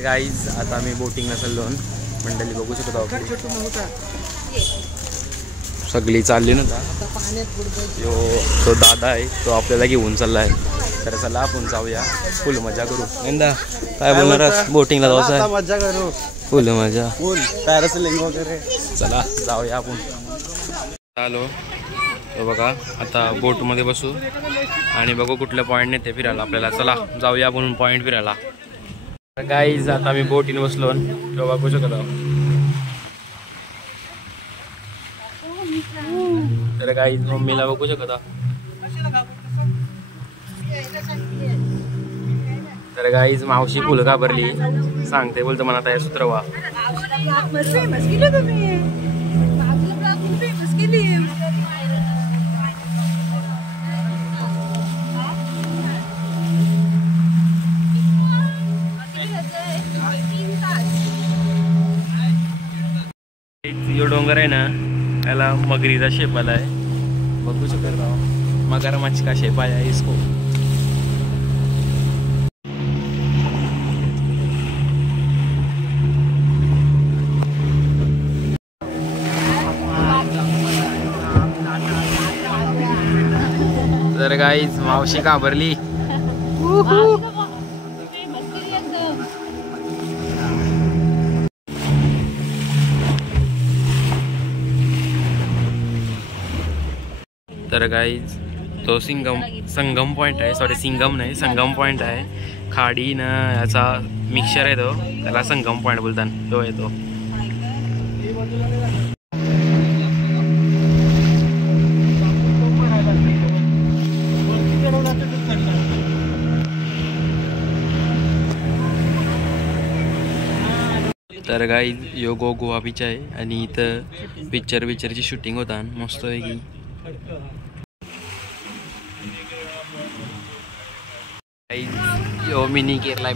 तर गाईज आता आम्ही बोटिंगला चाललो मंडळी बघू शकतो सगळी चालली ना तो दादा आहे तो आपल्याला घेऊन चालला आहे तर चला आपण जाऊया फुल मजा करू नंदा काय बोलणार बोटिंगला जायचं आहे मजा करू फुल मजा फुल पॅरासेलिंग वगैरे चला जाऊया आपण आलो तो बघा आता बोटमध्ये बसू आणि बघू कुठल्या पॉईंट नेते फिरायला आपल्याला चला जाऊया आपण पॉईंट फिरायला गाईज आता मी बोटीने बसलो तो बघू शकतो तर गाईज मम्मीला बघू शकता तर गाईज मावशी फुलं घाबरली सांगते बोलतो मला तयार सुधरवा जो डोंगर आहे ना याला मगरीचा शेप आला आहे बघू शकता मगरमच्छ का शेप आया है इसको तर गाईज मावशी घाबरली तर गाईज तो संगम पॉइंट आहे सॉरी सिंगम नाही संगम पॉइंट आहे खाडी ना याचा मिक्सचर आहे तो त्याला संगम पॉइंट बोलतात तो येतो तर गाईज यो गोवा बीच आहे आणि इथं पिक्चरची शूटिंग होता मस्त आहे की यो मिनी केरला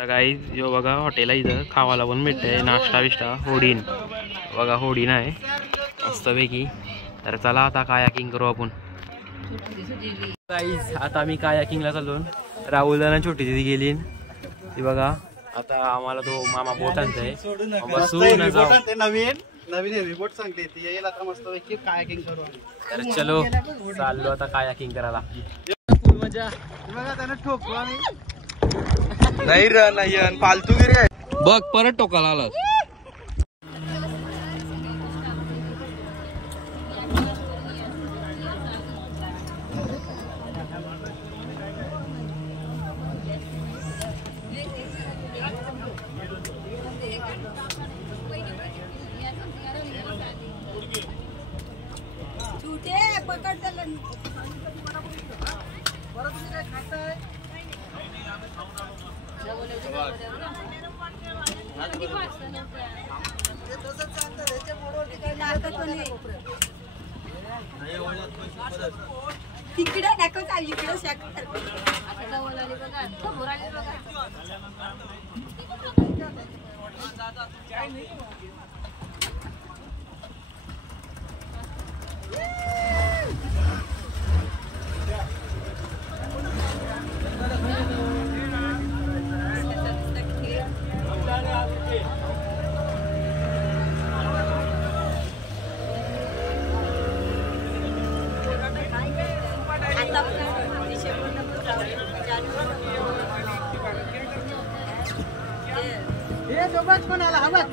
गाईज यो बघा हॉटेल आहे इथं खावाला पण भेटतंय नाश्ता बिष्टा होडीन बघा होडीन आहे मस्तपैकी तर चला आता कायाकिंग करू आपण गाईज आता आम्ही कायाकिंगला चाललो राहुलदाना छोटी दिदी गेली ती बघा आता आम्हाला तो मामा बोट आणताय नवीन रिपोर्ट सांगते ती येईल आता मस्त पैकी कायाकिंग करू तर चलो चाललो आता कायाकिंग करायला मजा बघा त्यानं ठोकू आम्ही नाही पालतू गिरे बघ परत टोकाला आला तिकडे दाखवता इकडे कोणाला हवंच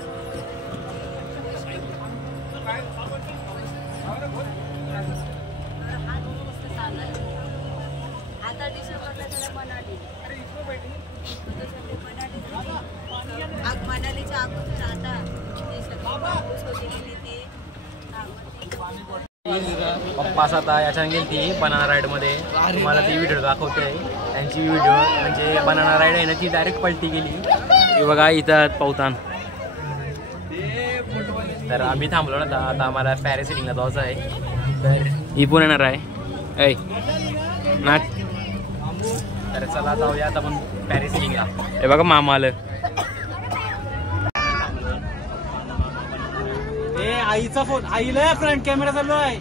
आता डिसेंबरला मनाली मनालीच्या अगोदर आता पप्पास आता याच्याने गेली ती बनाना राईड मध्ये तुम्हाला ती व्हिडिओ दाखवते त्यांची व्हिडिओ म्हणजे बनाना राईड आहे ना ती डायरेक्ट पलटी गेली ती बघा इथं पावतान तर आम्ही थांबलो ना आता आम्हाला पॅरासेलिंगला जायचं आहे तर ही पण येणार आहे ऐ नाच तर चला जाऊया आता आपण पॅरासेलिंगला हे बघा मामा आलं आईचा फोन, आईला फ्रंट कॅमेरा चालू आहे.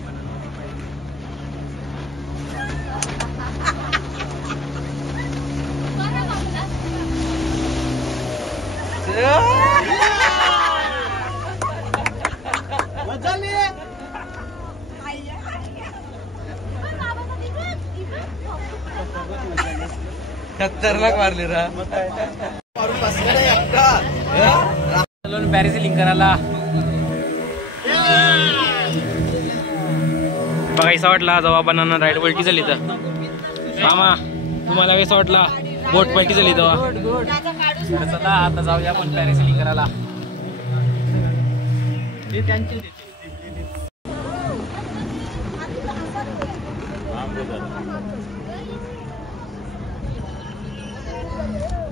खतरनाक मारले रा. पॅरिस लिंक करायला बघा कसा वाटला जेव्हा बनाना राईड पलटी झाली तर. मामा तुम्हाला कसं वाटला बोट पलटी झाली तेव्हा. चला आता जाऊया आपण पॅरिस लिंक करायला.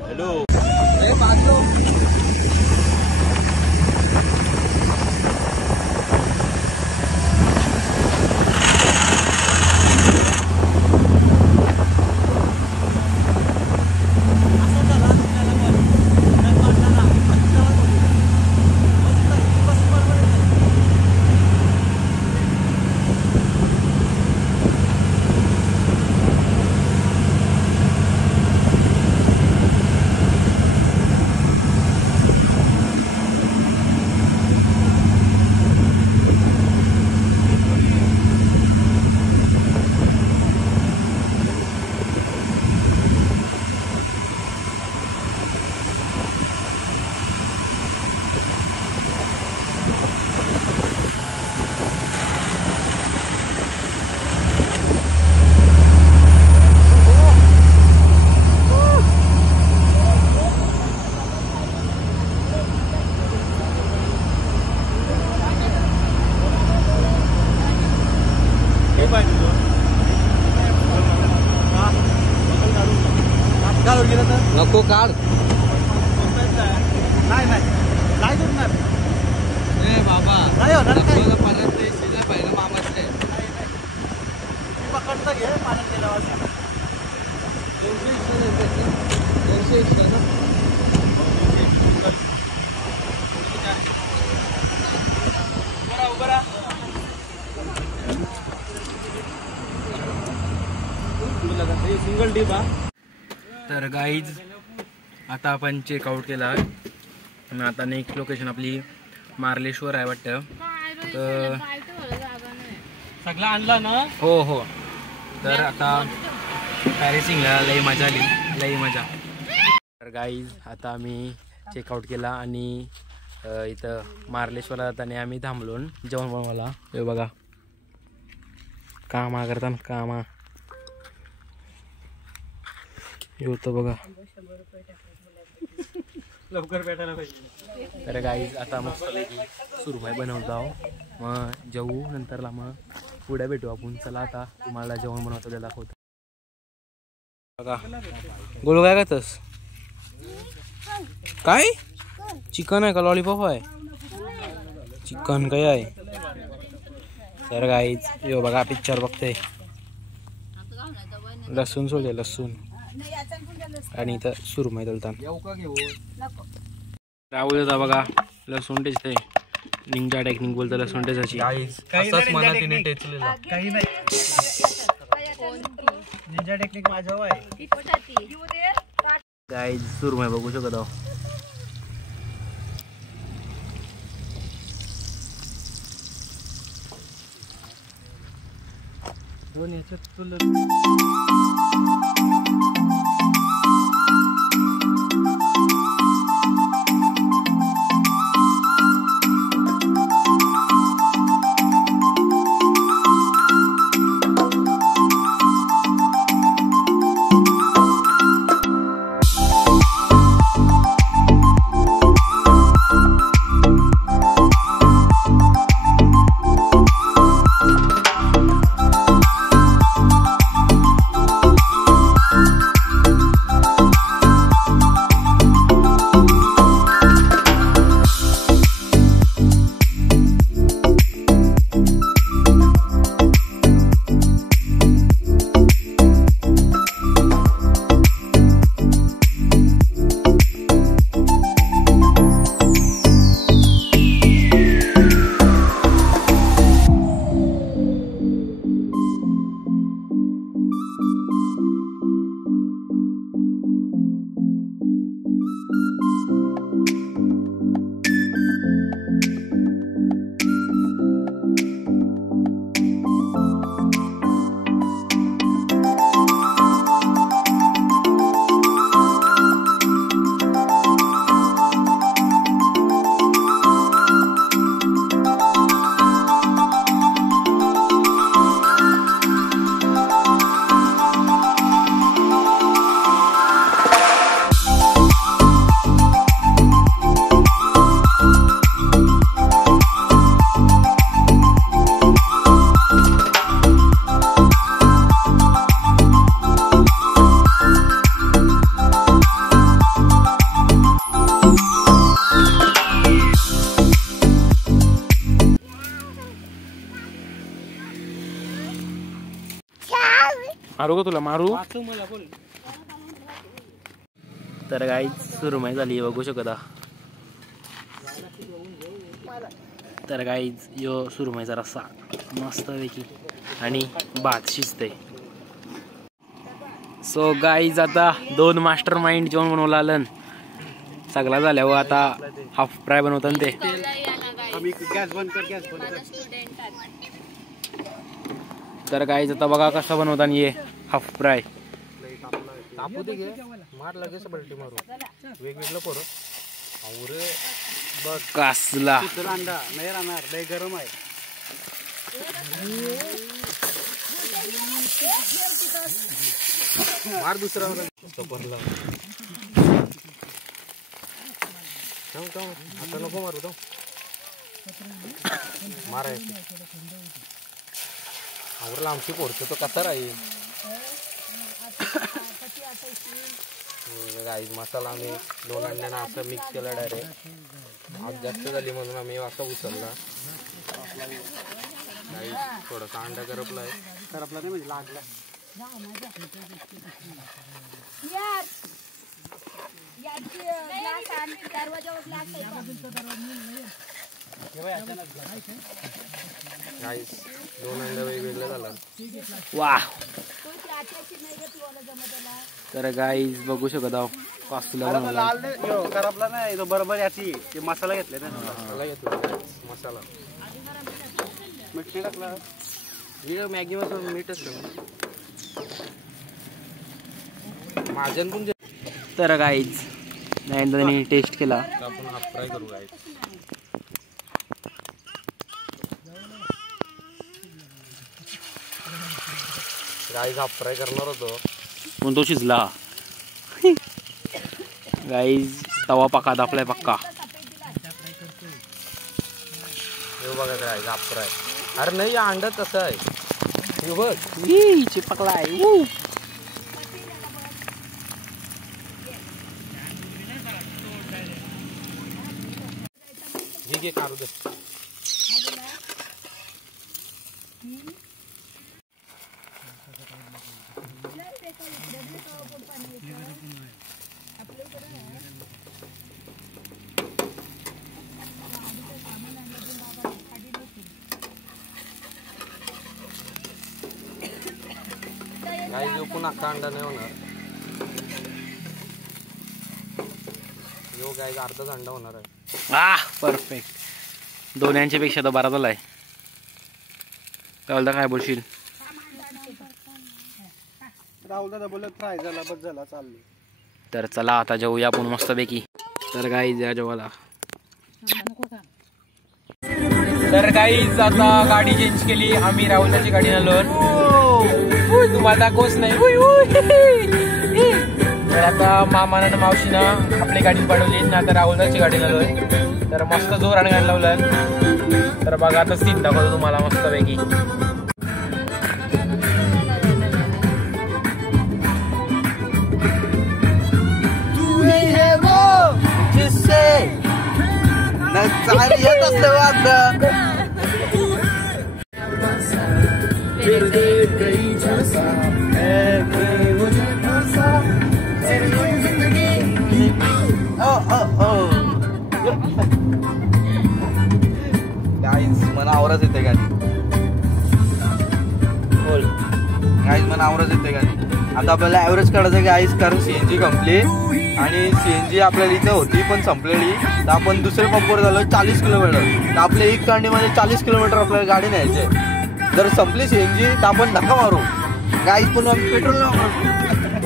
हॅलो नको काढ. नाही दुखणार बाबा नाही होणार काय. पहिला मामाच आहे. पकडता घे पाण्यात गेल्यावर. सिंगल डिबा. तर गाईज आता आपण चेकआउट केला आणि आता नेक्स्ट लोकेशन आपली मार्लेश्वर आहे वाटतं. तर सगळं आणला ना. हो हो. तर आता पॅरिसिंगला लई मजा आली, लई मजा. तर गाईज आता आम्ही चेकआउट केला आणि इथं मार्लेश्वरला जाताना आम्ही थांबलो जेवण बनवायला. हे बघा कामा करताना कामा होतं बघा. लवकर भेटायला पाहिजे. तर गाईज आता मस्तपैकी सुरमई बनवतो आहो. मग जेवू नंतरला मग पुढे भेटू आपण. चला आता तुम्हाला जेवण बनवतो ते दाखवतो. बघा गोलू काय करतस. काय चिकन आहे का लॉलीपॉप आहे. चिकन काय आहे. तर गाईज यो बघा पिक्चर बघते. लसूण सोडले लसूण आणि इथं सुरमई तळतात. राहुल होता बघा लसूण टेचते. निंजा टेक्निक बोलतो लसूण टेचाची. काही नाही. निंजा टेक्निक माझ्यावर आहे. गाईज सुरमई बघू शकत आहो. दोन याच्यात तुला मारू का तुला मारू. तर गाईज सुरमई झाली बघू शकता. तर गाईज यो सुरमईचा रस्सा मस्त पैकी आणि भात शिजते. सो गाईज आता 2 मास्टर माइंड जेवण बनवलं आलं. सगळा झाल्यावर आता हाफ फ्राय बनवतात ते. गॅस बंद कर, गॅस बंद कर. तर गाईज आता बघा कसा बनवतात ये हाफ फ्राय. तापू दे घे, मार लगेच बलटी मारू. वेगवेगळं करू. अरे बघ कसला तुला अंडा नाही राहणार, लय गरम आहे. मार दुसरा आता नको मारू तो. मारायचं आवरला आमची पोरतो तो कसा राहील. गाईज मसाला आम्ही 2 अंड्यांना असं मिक्स केला डायरेक्ट. आज जास्त झाली म्हणून आम्ही असा उचलला. थोडासा अंडा करपला आहे. करपला नाही म्हणजे लागला. गाईज 2 अंडे वेगवेगळे झाला. वाह. तर गाईज बघू शकत आहो कसला करपला नाही तो बरोबर. याची मसाला घेतले ना, मसाला घेतला. मसाला मीठ नाही टाकला. मॅगी मसाला मीठच माझ्यान पण. तर गाईज नाही टेस्ट केला. आपण हाफ फ्राय करू गाईज. गाईज हाफ फ्राय करणार होतो पण तो शिजला. गाईज तवा पक्का दापलाय पक्का. हे बघा गाईज हाफ फ्राय. अरे नाही अंडा तसं आहे. हे बघ चिपकलाय. हे घे काढू दे. गाईज यो पण अख्खा अंडा नाही होणार. यो गाईज अर्धाच अंडा होणार आहे. परफेक्ट. दोन्यांच्या पेक्षा तो बरा झालाय. काय बोलशील. राहुल दादा बोलत फ्राय झाला बस झाला चालली. तर चला आता जेवूया आपण मस्तपैकी. तर गाईज या जेवायला. तर गाईज आता गाडी चेंज केली आम्ही. राहुलची गाडी आलो. तुम्हाला दाखवच नाही. तर आता मामानं मावशीनं आपली गाडी पाठवली. आता राहुलची गाडी आलोय. तर मस्त जोराने गाडी लावलं. तर बघा आता सीन दाखवतो तुम्हाला मस्तपैकी. गाईज मला आवरच येते गाडी. बोल गाईज मला आवरच येते गाडी. आता आपल्याला ॲव्हरेज काढायचं गाईज, कारण सीएनजी कंपली आणि सीएनजी आपल्याला इथे होती पण संपलेली. तर आपण दुसरे पंपवर झालो 40 किलोमीटर. तर आपल्या एक कांडीमध्ये 40 किलोमीटर आपल्याला गाडी न्यायची आहे. जर संपली सीएनजी तर आपण धक्का मारू गाईज. पण पेट्रोल.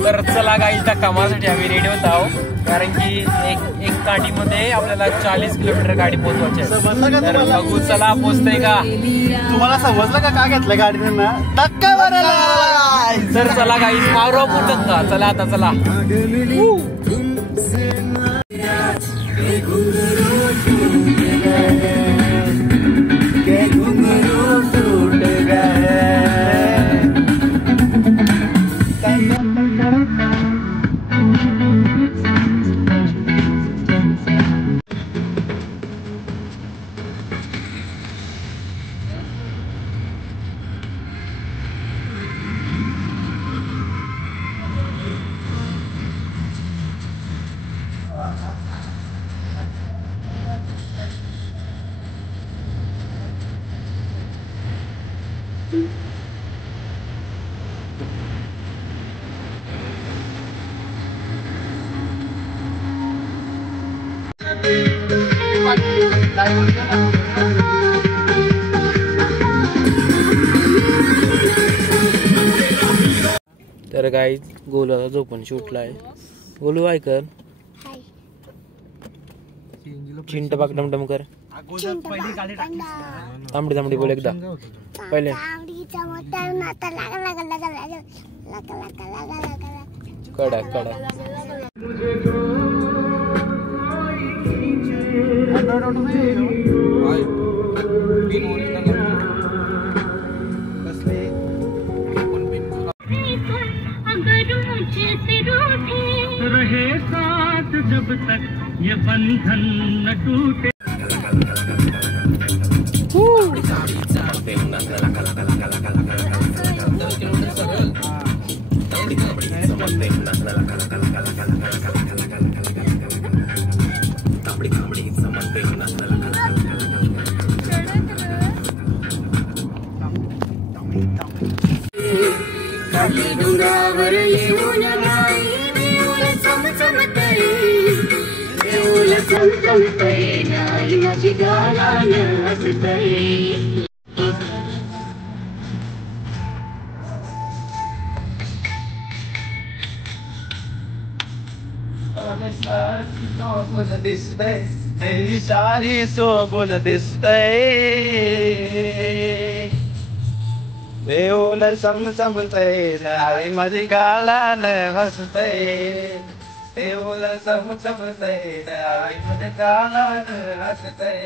तर चला गाईज धक्का मारण्यासाठी आम्ही रेडी होत आहोत. कारण की एक काठीमध्ये आपल्याला 40 किलोमीटर गाडी पोहोचवायची आहे. तर बघू चला पोहोचतंय का. तुम्हाला समजलं का घेतलं गाडी त्यांना धक्का मारायला. तर चला गाईज मारू आपण धक्का. चला आता चला. तर गाईज गोलूचा झोपून शूटलाय. गोलू काय कर, चिंट पाक डमडम कर. तांबडी तांबडी बोल एकदा पहिले. कडा कडा रहे साथ जब तक ये बंधन न टूटे. डोंगरावर येऊन चमचमतय नाही माझी गालान हसतय. सारी सोबत दिसतय देऊन चमचमतय नाही माझी गालान हसतय. देऊन चमचमतय नाही माझी गालान हसतय.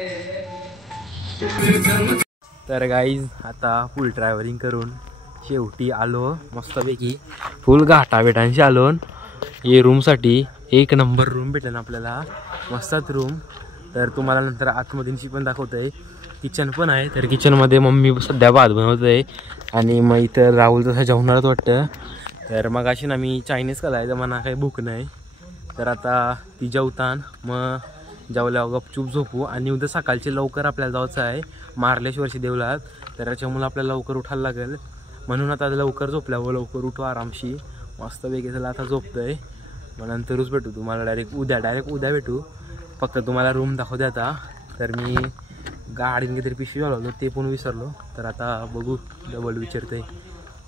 तर गाईज आता फुल ट्रॅव्हलिंग करून शेवटी आलो मस्तपैकी फुल घाटा बेटांशी आलो. ये रूमसाठी एक नंबर रूम भेटला ना आपल्याला, मस्तच रूम. तर तुम्हाला नंतर आतमधींची पण दाखवतंय. किचन पण आहे. तर किचनमध्ये मम्मी सध्या भात बनवत आहे आणि मग इथं राहुल तसं जेवणारच वाटतं. तर मग अशी ना मी चायनीज करायचं मला काही भूक नाही. तर आता ती जेवतान मग जेवल्यावर गपचूप झोपू आणि उद्या सकाळची लवकर आपल्याला जायचं आहे मार्लेश्वरची देवळात. तर त्याच्यामुळे आपल्याला लवकर उठायला लागेल म्हणून आता लवकर झोपल्यावर लवकर उठू आरामशी मस्त वेगळी झाला. आता झोपतोय मग नंतरच भेटू तुम्हाला डायरेक्ट उद्या भेटू. फक्त तुम्हाला रूम दाखवते आता. तर मी गाडीने काहीतरी पिशवी घालवलो ते पण विसरलो. तर आता बघू डबल विचारते.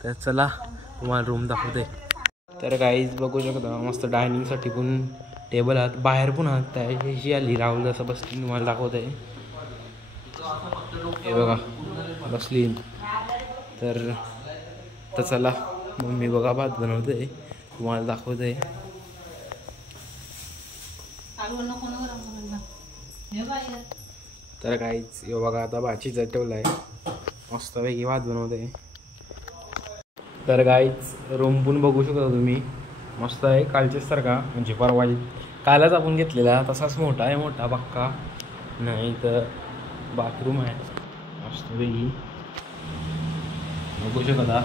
तर चला तुम्हाला रूम दाखवते. तर काहीच बघू शकता मस्त डायनिंगसाठी पण टेबल आहात, बाहेर पण आहात. त्याची आली राहुल जसं बसली तुम्हाला दाखवते. हे बघा बसली. तर चला मम्मी बघा भात बनवते तुम्हाला दाखवते. तर काहीच हे बघा आता भाजीचा ठेवला आहे मस्त वेगळी भात बनवते. तर काहीच रूम पण बघू शकता तुम्ही मस्त आहे कालच्याच सारखा म्हणजे परवा कालच आपण घेतलेला तसाच मोठा आहे, मोठा पक्का नाही. तर बाथरूम आहे मस्त वेगळी बघू शकता.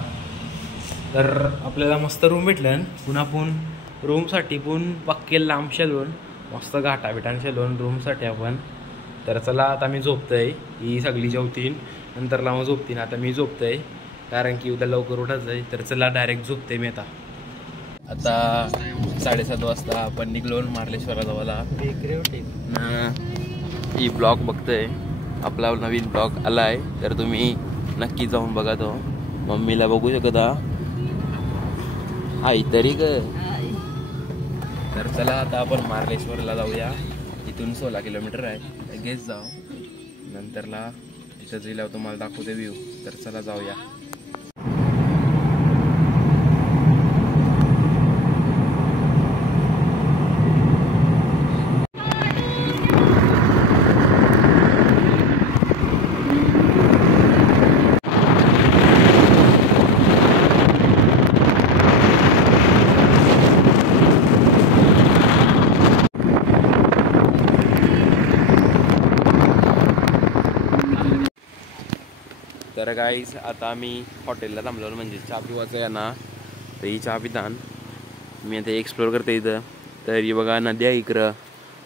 तर आपल्याला मस्त रूम भेटलं. पुन्हा आपण रूमसाठी पण पक्के लांब शेलून मस्त घाटा बिटान शेलून रूमसाठी आपण. तर चला आता मी झोपतोय. ही सगळी जेवतीन नंतर लावून झोपतीन. आता मी झोपतोय कारण की उद्या लवकर उठायचं आहे. तर चला डायरेक्ट झोपते मी आता. 7:30 वाजता आपण निघलो मार्लेश्वरा जवळला. ही ब्लॉग बघतोय आपला नवीन ब्लॉग आला आहे तर तुम्ही नक्की जाऊन बघा. तो मम्मीला बघू शकता आई तरी ग. तर चला आता आपण मार्लेश्वरला जाऊया. इथून 16 किलोमीटर आहे. लगेच जाऊ नंतरला तिथं गेल्यावर तुम्हाला दाखवते व्ह्यू. तर चला जाऊया. तर गाईज आता आम्ही हॉटेलला थांबलो म्हणजे चहा पिवायचं आहे ना. तर ही चहा पितान मी आता एक्सप्लोर करते इथं. तर ही बघा नदी आहे इकडं.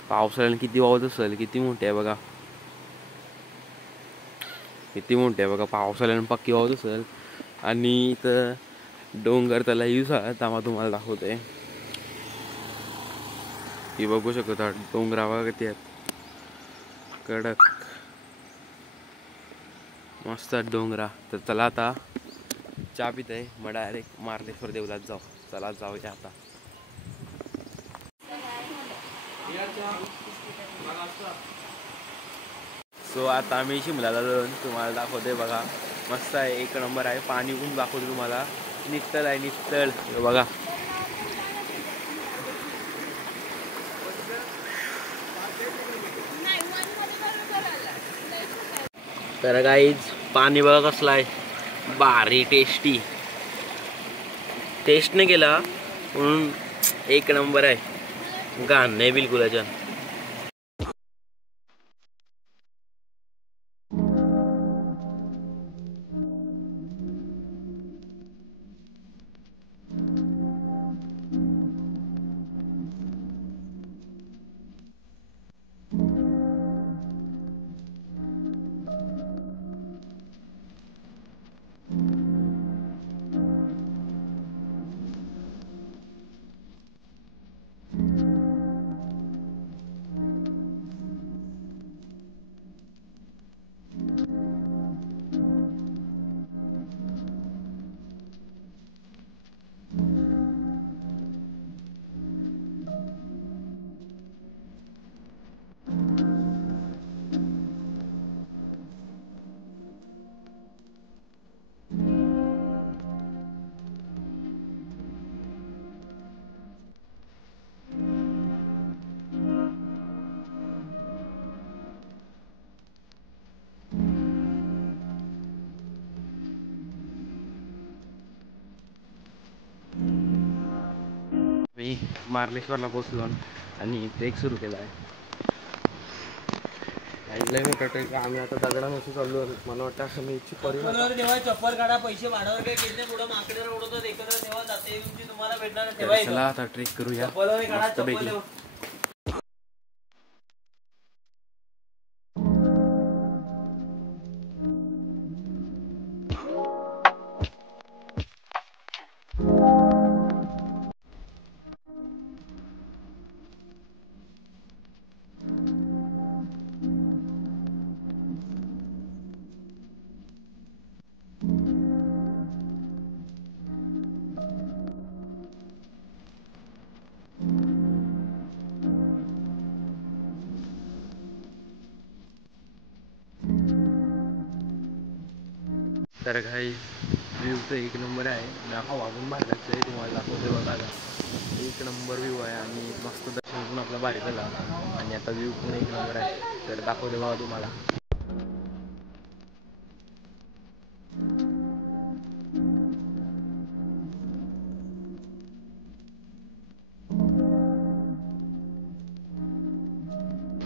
पावसाळ्याला किती वाहत असेल किती मोठी आहे बघा. किती मोठे आहे बघा, पावसाळ्यानं पक्की वाहत असेल. आणि इथं डोंगर त्याला यूज आहे त्यामुळे तुम्हाला दाखवते. ही बघू शकता डोंगरावर किती आहेत कडक, मस्त डोंगरा. तर चला आता चहा पित आहे, मग डायरेक्ट मार्लेश्वर देवलात जाऊ. चला जाऊया आता. सो आता आम्ही शिमल्याला जाऊन तुम्हाला दाखवते बघा. मस्त आहे, एक नंबर आहे. पाणी पण दाखवतो तुम्हाला, नितळ आहे नितळ बघा. तर गाईज पाणी बघा कसलं आहे, भारी टेस्टी. टेस्ट नाही केला म्हणून एक नंबर आहे, घाण नाही बिलकुल याच्यात. मी मार्लेश्वरला पोचलो आणि ट्रेक सुरू केला आहे. आम्ही आता दगडामध्ये चाललो. मला वाटतं असं मी चप्पल काढा, पैसे भाडावर काही घेतले, पुढे माकडेवर उडवतात, एकत्र तेव्हा जाते तुम्हाला भेटणार. चला आता ट्रेक करूया मस्तपैकी. तर काही व्ह्यूचं एक नंबर आहे. हवा पण बाहेरचं आहे, तुम्हाला दाखवते बघा. एक नंबर व्ह्यू आहे आणि मस्त दर्शन पण आपला भारी झाला. आणि आता व्ह्यू पण एक नंबर आहे, तर दाखवते बघा तुम्हाला.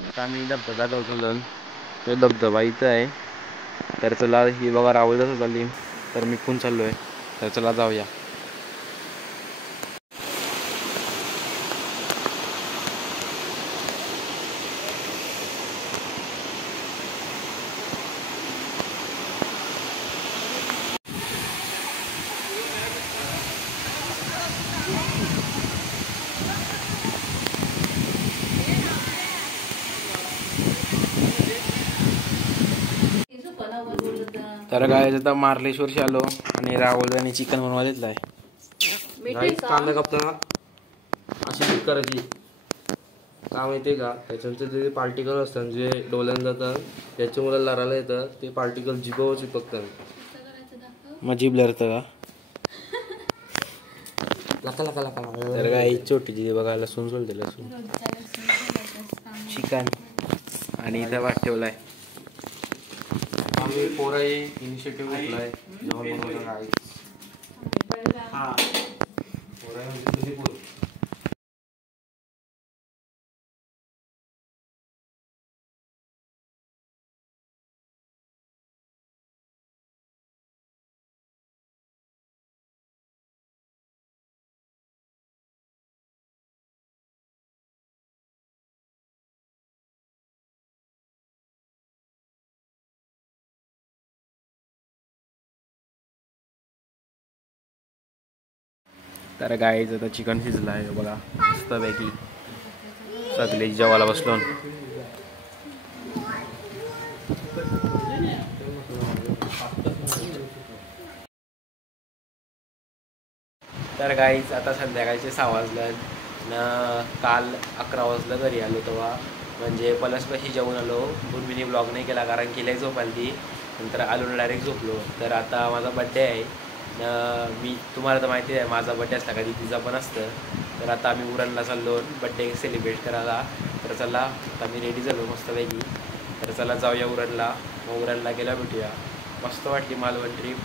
आता आम्ही धबधबा जाऊन तो धबधबा इथं आहे. तर चला ही बघा राहुल चालली, तर मी पण चाललो आहे. तर चला जाऊया. तर काय आता मार्लेश्वरशी आलो आणि राहुल आणि चिकन बनवा घेतलं आहे. कांदा कापताना अशी चीक करायची. का माहिती का, त्याच्यानंतर जे पार्टिकल असतात जे डोल्यानं जातात त्याच्यामुळे लढायला येतं, ते पार्टिकल जिभेवर चिपकतात. मग जीभ लढतं का? लका लका लका. तर काय छोटी जी बघा, लसूण सोलते, लसूण चिकन आणि इथं वाट ठेवलाय. आम्ही पोराई इनिशिएटिव्ह घेतलाय जेवण बनवायचं. पोराई म्हणजे तर गाईचं आता चिकन शिजलं आहे बघा मस्तपैकी. सगळे जेवायला बसलो. तर गाईच आता संध्याकाळचे 6 वाजलं न काल 11 वाजलं घरी आलो तेव्हा म्हणजे पलसपाशी जेवून आलो. म्हणून मी ब्लॉग नाही केला कारण की लई झोप आली ती. नंतर आलो डायरेक्ट झोपलो. तर आता माझा बड्डे आहे न मी तुम्हाला तर माहिती आहे माझा बड्डे असला कधी तिचा पण असतं. तर आता आम्ही उरणला चाललो बड्डे सेलिब्रेट करायला. तर चला आता मी रेडी झालो मस्तपैकी. तर चला जाऊया उरणला. मग उरणला गेला भेटूया. मस्त वाटली मालवण ट्रिप.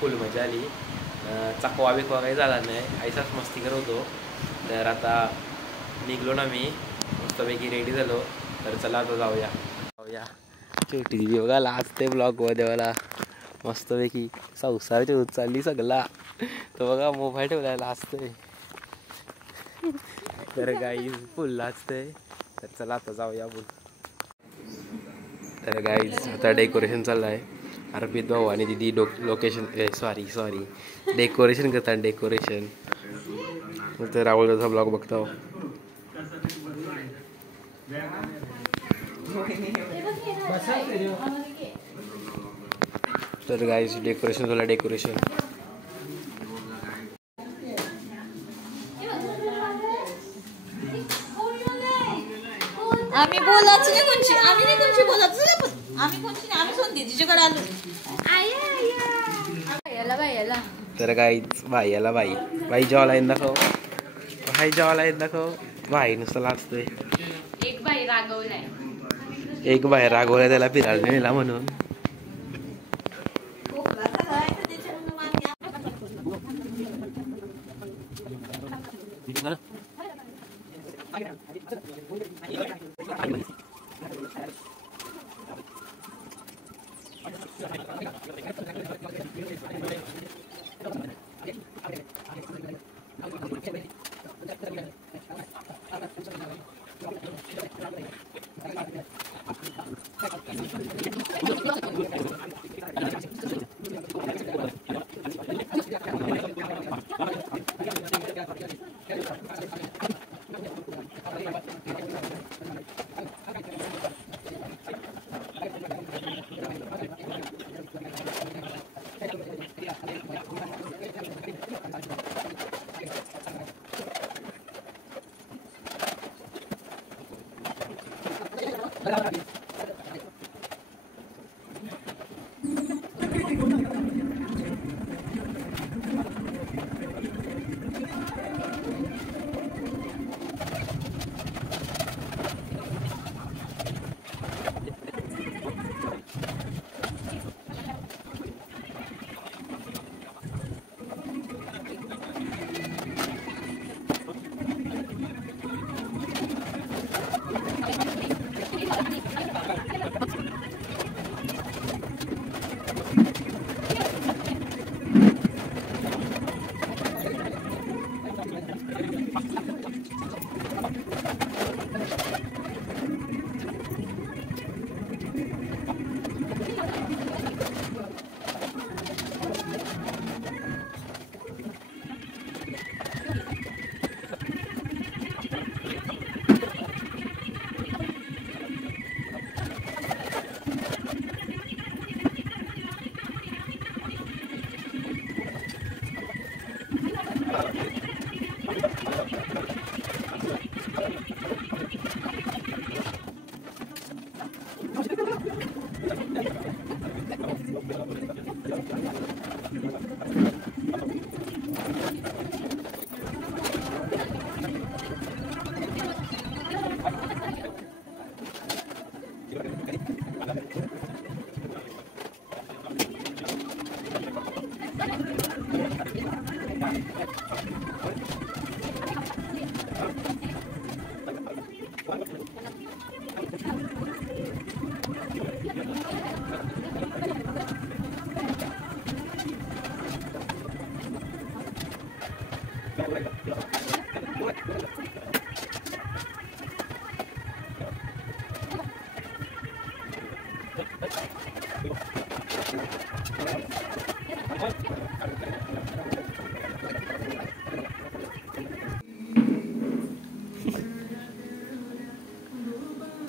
फुल मजा आली. चकवा बिकवा काही झाला नाही. ऐसाच मस्ती करत होतो. तर आता निघलो ना मी मस्तपैकी रेडी झालो. तर चला आता जाऊया. छोटी दिदी बघा लाजते ब्लॉगमध्ये मला मस्तपैकी संसार ठेवत चालली सगळा. तो बघा मोबाईल ठेवला लाजतोय. तर गाईज फुल लाजतंय. तर चला आता जाऊया आपण. तर गाईज आता डेकोरेशन चाललं आहे. अर्पित भाऊ आणि दिदी लोकेशन सॉरी डेकोरेशन करतात डेकोरेशन. तर राहुलचा ब्लॉग बघतो. तर गाईज डेकोरेशन झालं डेकोरेशन. आम्ही बोलायचं नाही कोणची. आम्ही नाही कोणची बोलायचं नाही पण आम्ही कोणची नाही. आम्ही सोन दीदीच्याकडे आलो. याला तर गाईज भाई बाई जेवायला येऊन दाखव. भाई जेवायला येऊन दाखव. भाई नुसतं लाजतोय. एक बाई रागवलाय. एक बाहेर रागवला त्याला फिरायला नेला म्हणून.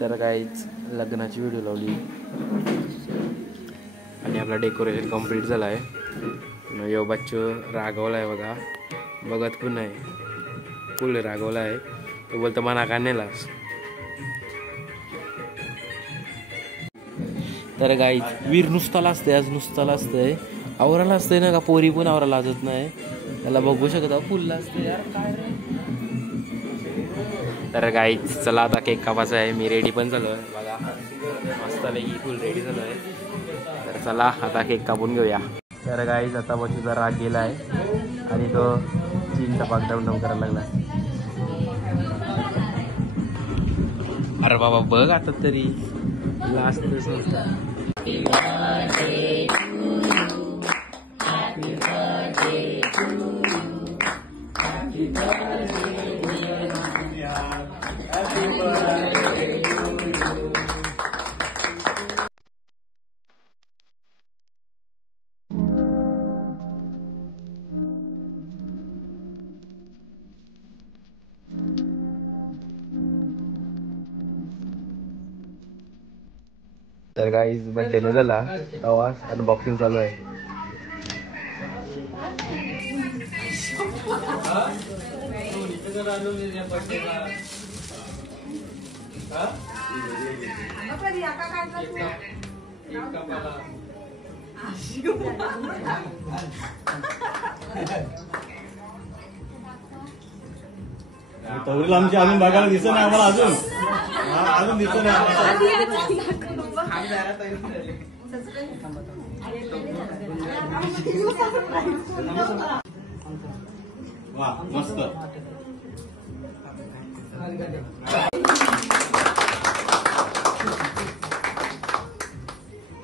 तर काहीच लग्नाची व्हिडिओ लावली आणि आपला डेकोरेशन कम्प्लीट झाला आहे. यो बच्चो रागवला आहे बघा, बघत पण नाही, फुल रागवला आहे. तो बोलतो मना का नेलास. तर गाईच वीर नुसता लाजते, आज नुसता लाजतंय, आवराला असतंय ना का पोरी पण आवरा लाजत नाही. त्याला बघू शकता फुल लाजते यार काय रे. तर गाईच चला आता केक कापायचा आहे. मी रेडी पण झालो आहे बघा, मस्तपैकी फुल रेडी झालो आहे. तर चला आता केक कापून घेऊया. तर गाईच आता बच्चूचा राग गेला आहे आणि तो चीन टपाक डाऊन करायला लागला. अरे बाबा बघ आता तरी लास्ट तर गाईज बर्थडे झाला तेव्हा अनबॉक्सिंग चालू आहे. तवरील आमची अजून बघायला दिसत नाही आम्हाला, अजून दिसत नाही. वा मस्त.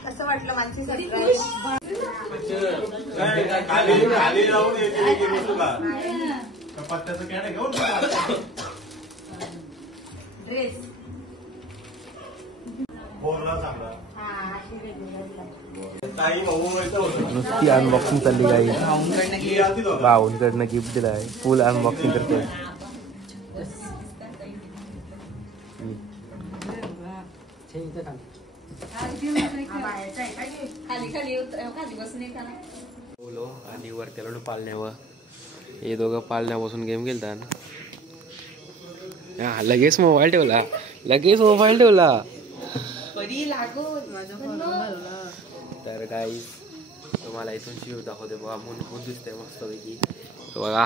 कसं वाटलं माझी सरप्राईज. खाली राहून पत्त्याचं कॅन घेऊन ड्रेस नुसती अनबॉक्सिंग चालली गाई. भाऊंकडनं गिफ्ट दिलं आहे, फुल अनबॉक्सिंग करतोय. बोलो आणि वर त्याला पालण्यावर हे दोघं पालण्यापासून गेम खेळतात. हा लगेच मोबाईल ठेवला, लगेच मोबाईल ठेवला. तर काही तुम्हाला इथून शिव दाखवते बघा, मून दिसतंय मस्तपैकी बघा.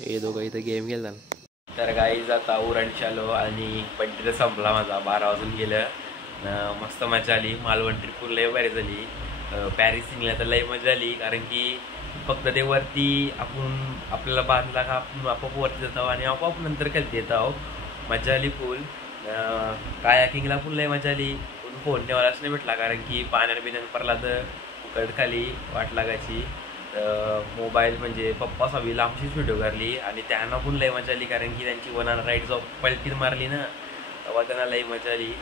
हे दोघं इथं गेम खेळतात. तर गाईज आता उरणची आलो आणि बड्डे संपला माझा, 12 वाजून गेलं. मस्त मजा आली. मालवण ट्रिप लय भारी झाली. पॅरिसिंगला तर लय मजा आली, कारण की फक्त ते वरती आपल्याला बांधला का आपण आपोआप वरती जातो आणि आपोआप नंतर खालती येतो. मजा आली फुल. कायाकिंगला पण लय मजा आली, पण फोन ठेवायलाच नाही भेटला, कारण की पाण्यात बिण्यात पडला तर उकड खाली वाट लागायची. मोबाईल म्हणजे पप्पा सवी लांबचीच व्हिडिओ काढली आणि त्यांना पण लय मजा आली, कारण की त्यांची वनाला राईड जो पलटी मारली ना तेव्हा त्यांना लय मजा आली.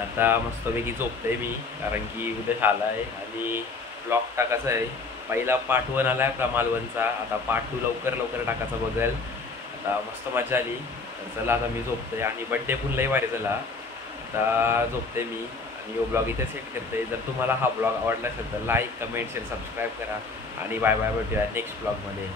आता मस्तपैकी झोपतोय मी, कारण की उद्या शाळा आहे आणि ब्लॉग टाकायचा आहे. पहिला पार्ट 1 आला आहे आपला मालवणचा, आता पार्ट 2 लवकर टाकायचा बघेल. आता मस्त मजा आली. तर चला आता मी झोपतोय आणि बड्डे पण लय भारी झाला. आता झोपते मी आणि यो ब्लॉग इथे सेट करते. जर तुम्हाला हा ब्लॉग आवडला असेल तर लाईक, कमेंट, शेअर, सबस्क्राईब करा आणि बाय बाय, भेटूया नेक्स्ट ब्लॉगमध्ये.